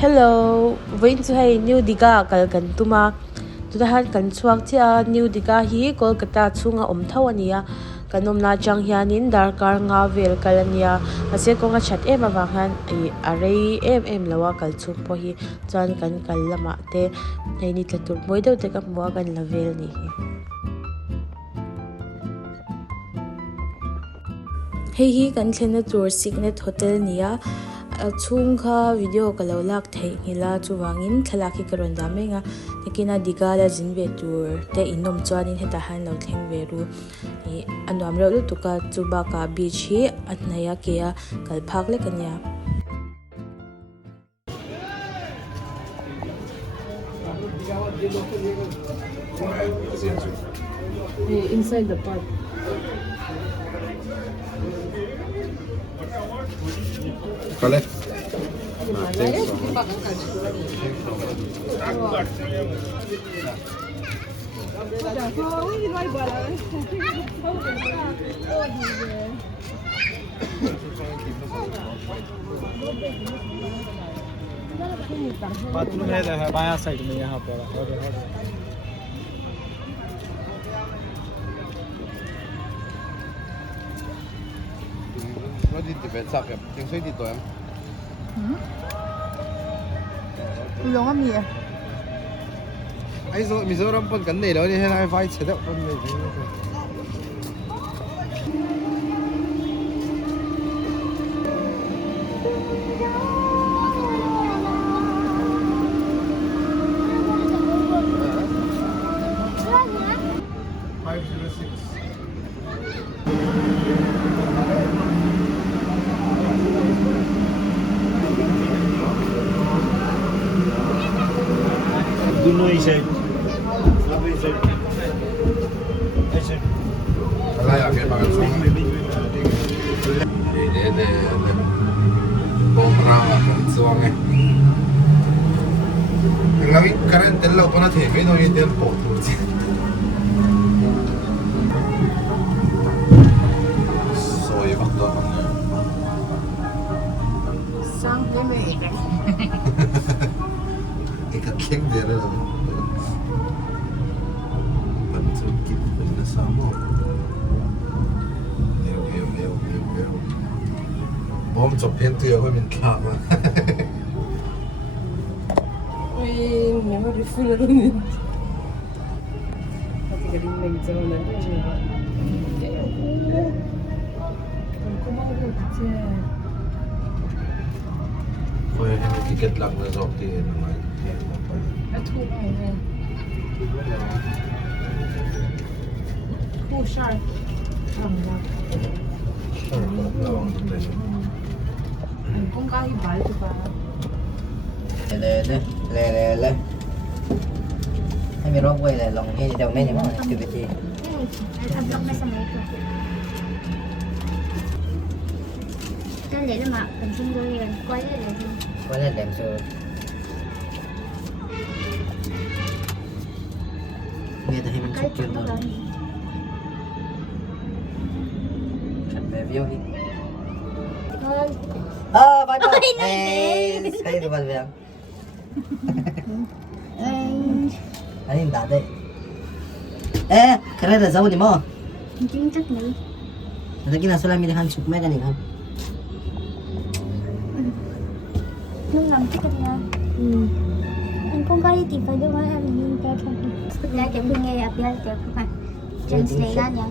Hello, when to hay New Digha kalkan tuma. Tudahan kan chuak chia New Digha hi Kolkata chunga thawania. Kanom na chang hianin darkar nga vel kalania. Ase ko nga chat em awangan ai array em lawa kal chung po hi chan kan kallama te nei ni tlatur moi deuh te ka hmuwa kan lavel ni hi. Hei hi kan thlena tur Signet Hotel nia. Chung kha video kalau lak thei ngila chuwangin thalaki karon da menga nekina Digha la jinve tur te inom chuanin heta han lo thleng ve ru ni anwam ro lu tuka chuba ka beach hi atnaya kia kalphak le kanya inside the park. ¿Cuál es? Bathroom है बायां side में यहाँ पर Nó đi từ sạc em, tiếng suy đi tụi em. Uống cái gì? Ai số Mizo ram pun kan nei lo ni hen ai vai che da pun nei. दोनों ही side सब ही side ऐसे Ala ya ke makan semua. De bom rama kan suang eh. Ngawi karen tella upana the me no ye del po. Soy bakto hamne. Sang cái mày. Ika keng dere la. Pan so kip na samo. Bom chop pen tu yo min kha ma. Ui, mình mới đi phi rồi nè. Tapi cái đinh mình cho nó cái gì vậy? Không có được chứ. Foi ticket lang na zok ti na. At thu này nè. Thu sharp. Làm ra. Không có gì bái tụi bà. Le. Hay mi rock quay là lòng nghe đầu nghe những món này từ gì? Anh block mấy xong rồi. Nên để mà mình xin đôi rồi quay lại rồi. Quay lên đẹp rồi. Nghe thấy mình chụp chuyện rồi. Chụp về video đi. Bye bye. Hey, say the bye. Anh đã đây. Ê, cái này là dâu gì mà? Chính chắc nữa. Nanti kita sulam ini kan sup mereka nih kan. Nó làm cái này. Anh không có đi tìm phải đâu mà anh nhìn cái thôi. Lại cái bên nghe áp lực cái phải. Translate ra nhá.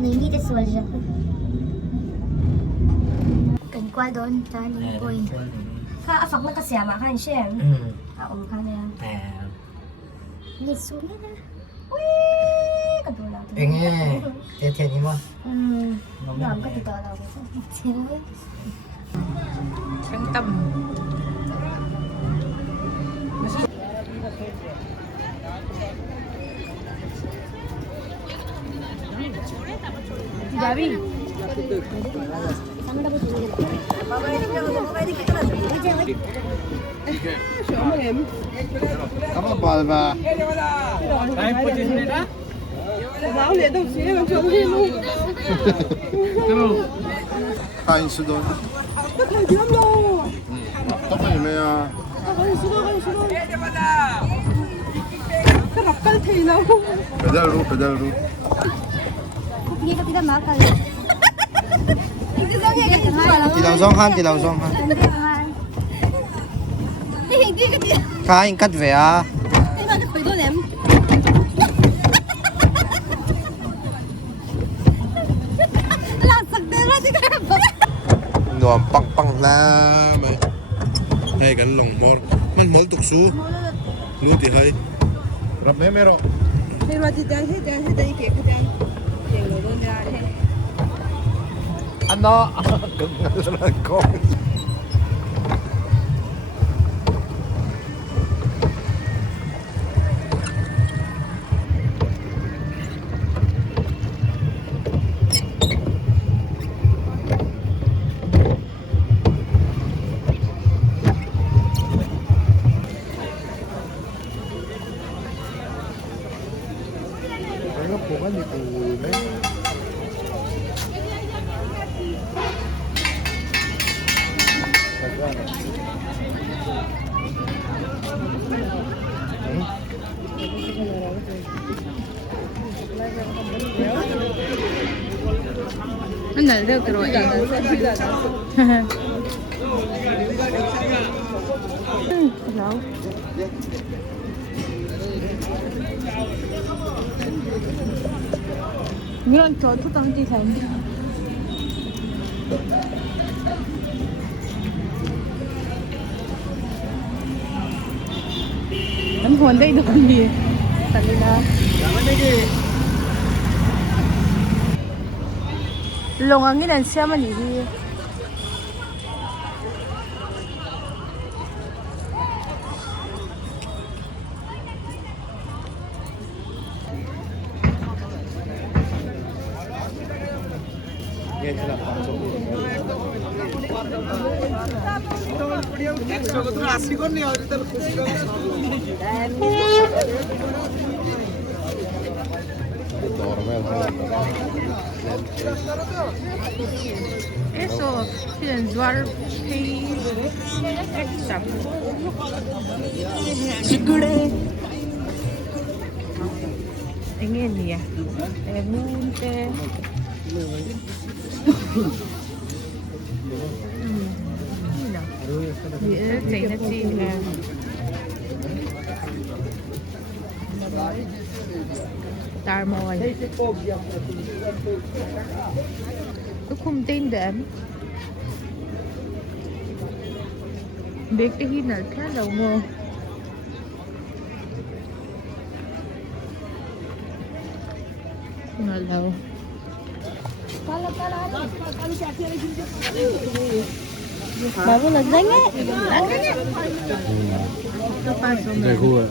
Nini cái suara je. Cảnh quay đón ta đi quay. Kha phẳng nó cái xe mà khan xem. Ông khan nè. Đi xuống nè. Ui, cái đồ nào. Nghe, thế gì mà? Làm cái đồ nào. Trắng tâm. Gabi. Kamu balba. Time 25 minute है Máu liền đâu xíu làm cho nó luôn. Kain sudon. Tóc này mày à? Pedal ru, pedal ru. Thì đầu rong han, thì đầu rong han. Khá anh cắt về à? Nòm păng păng la mày. Hay cái lồng mor, man mol tục su. Lu thì hay. Rập mẹ mẹ rồi. Anh đó. Con. 맨날 이렇게 들어와. Miễn cho thức ăn đi thành. Anh hồn đây được gì? Tại vì là lồng ăn cái này xem mà gì đi. Eso, kailan juar pay extra. Siguro. Tingin niya. Munte. Chạy nó chi là tar mồi. Tôi không tin được. Biết cái gì nào khá là ngon. Ngon lâu. Bà vừa là danh ấy. Đây khu ạ.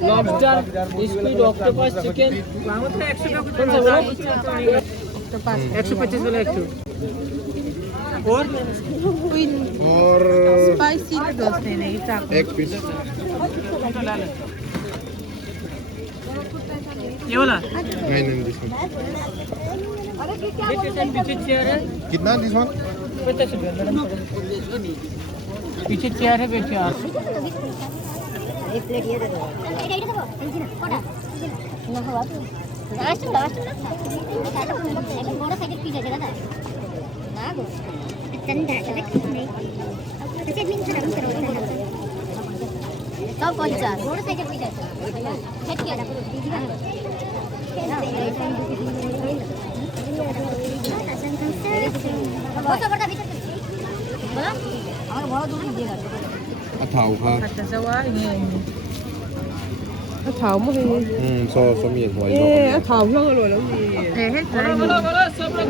Lobster, squid, octopus, chicken. 125 वाला एक और spicy noodles लेने की चाकू एक piece ये वाला नहीं नहीं दिस वन पीछे चेयर है कितना दिस वन 50 रुपया मैडम पीछे चेयर है पीछे आप एक प्लेट ये दे दो ये दे दो कोड़ा ना हुआ तो लास्ट एक बड़ा पैकेट पिज़्ज़ा जगह था ना गो चंदा चले नहीं कैसे मिन से करो सब कौन सा बड़ा पैकेट पिज़्ज़ा सेट किया था बहुत बड़ा पिज़्ज़ा बोला हमारा बहुत दूर दीजिएगा thảo ha Thật sao quá nghe thảo mới so so miền hoài 예, 다 올라가 rồi lắm gì. để hết बोलो rồi बोलो बोलो सब लोग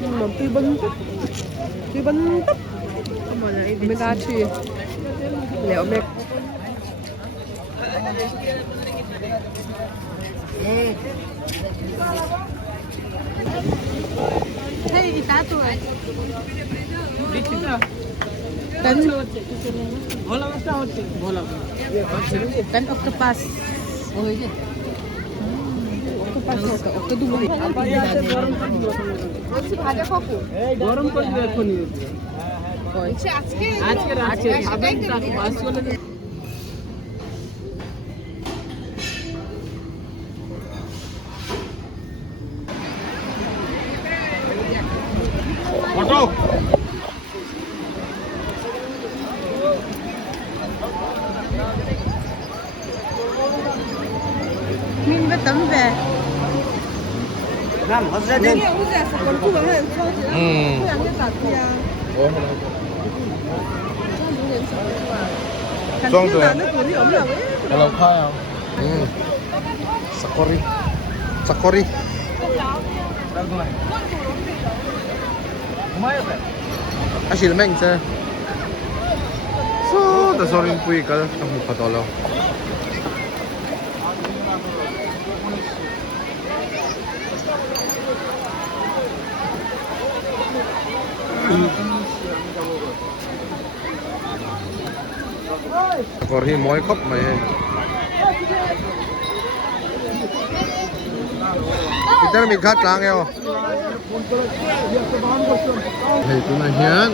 Nhưng mà tuy bánh tấp mới ra chi lẹo mẹ thế thì tá tuổi दिखता Kan octopus. Oh, iya. octopus होता octopus ভাজা খাবো গরম করে দিও এখনি আজকে খাবেন তার বাস বলে Auto. Min với tấm về. Nam, hấp dẫn đi. Trong rồi. Hello, khai không? Sakori. Sakori. Asil meng cha. So, da sorin pui kal kamu patolo. Sakori moi khop mai. Kita mi khat lang eo. Hey, ito na yan.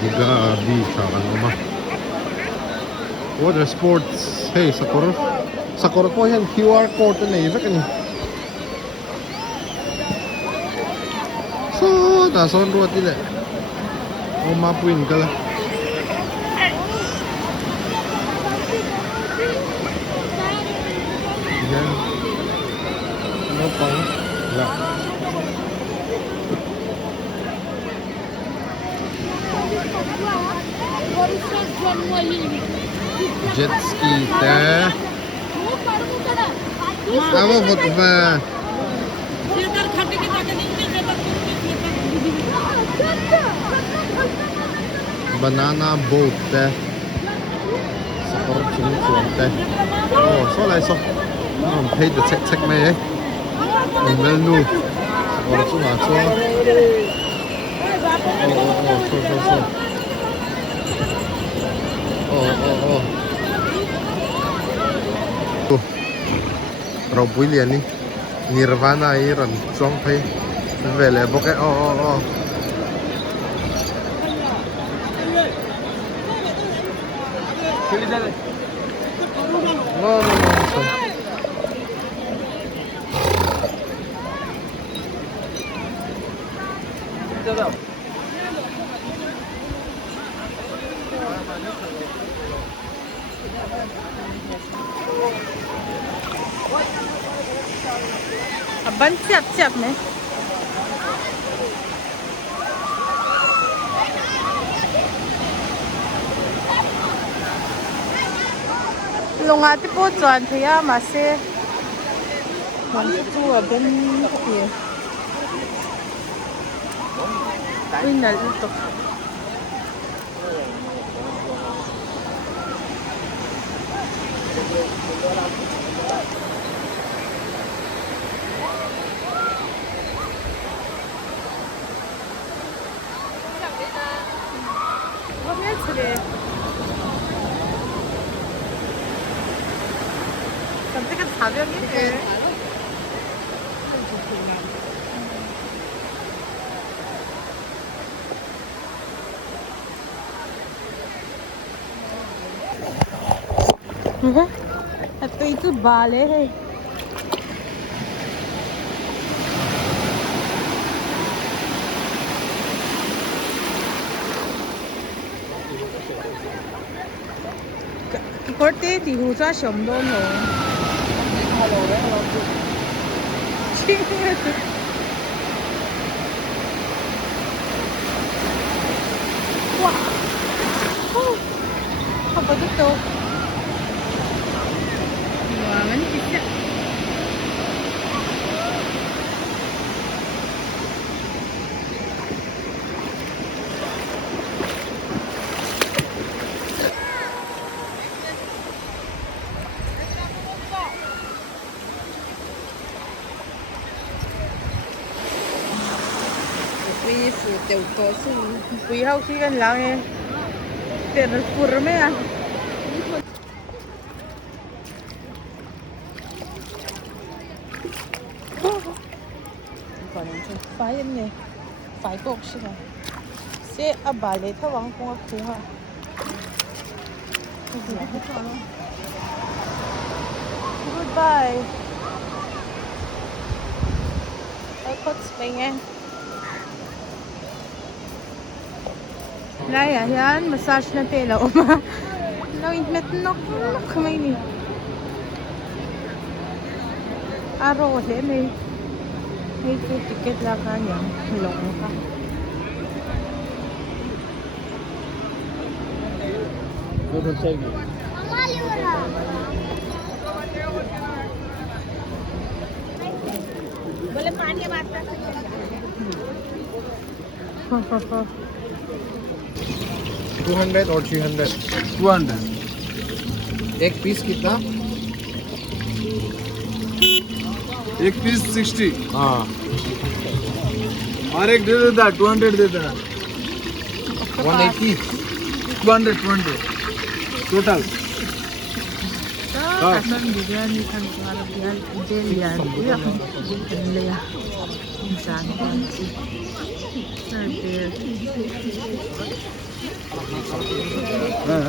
Digha beach akan naman. Water sports. Hey, Sakura. Sakura po yan. QR code na isa kani. So, nason ruwat nila. O mapuin ka lang. Yan. Ano pang? Wala. Jet ski teh. Apa foto ba? Banana boat teh. Seperti ini teh. Oh, so lai so. Pay the check mai. Menu. Seperti itu lah so. So. Oh. Robui lian ni. Nirvana iran song pay. Vele boke oh. No. Ban siap nih. Lungati po chuan thaya ma se. Hon chu a ben ki. Inal ito. 선택은 가볍게. तो itu balik है corte thì hù ra sống đâu rồi wow apa gitu ruangan bisa free food tiểu to su quý hậu khi gần lang e tiền nó pur me à còn chúng phải em nè phải tốt chứ mà sẽ ở bà lấy thao vắng không không à goodbye ở cốt Spain nghe Lai ayan, massage na tela o ma. Nawintmet nok kamay ni. Araw kasi may two ticket lang kanya. Long ka. Boleh pani bata. 200 or 300? 200. एक piece कितना? एक piece 60 हाँ और एक दे देता 200 दे देना 180 200 total Kasan bigyan ni kan Arabian Delian. Iya kan Delia. Insan kan. Sadir. हाँ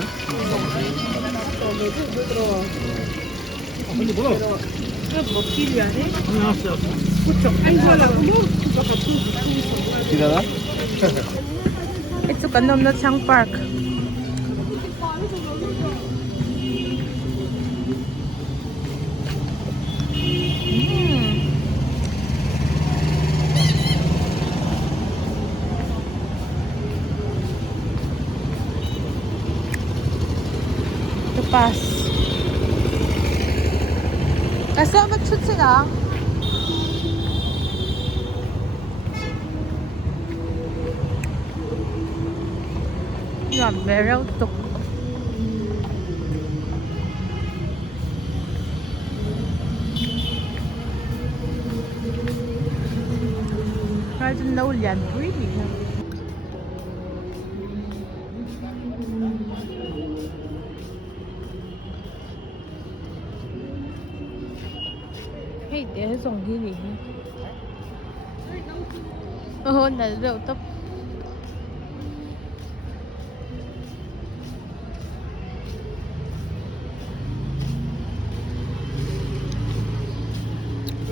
किधर Ito kanom na Chang Park. Pas. Kasama shoot sila. Yeah, very tuk. I don't know yan really. Hey, there's some gini. Oh, nalaro top.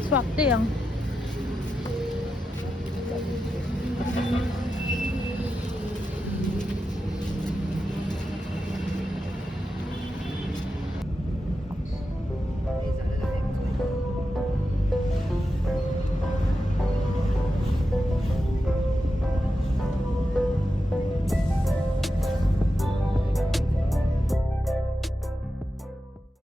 Swak 的样。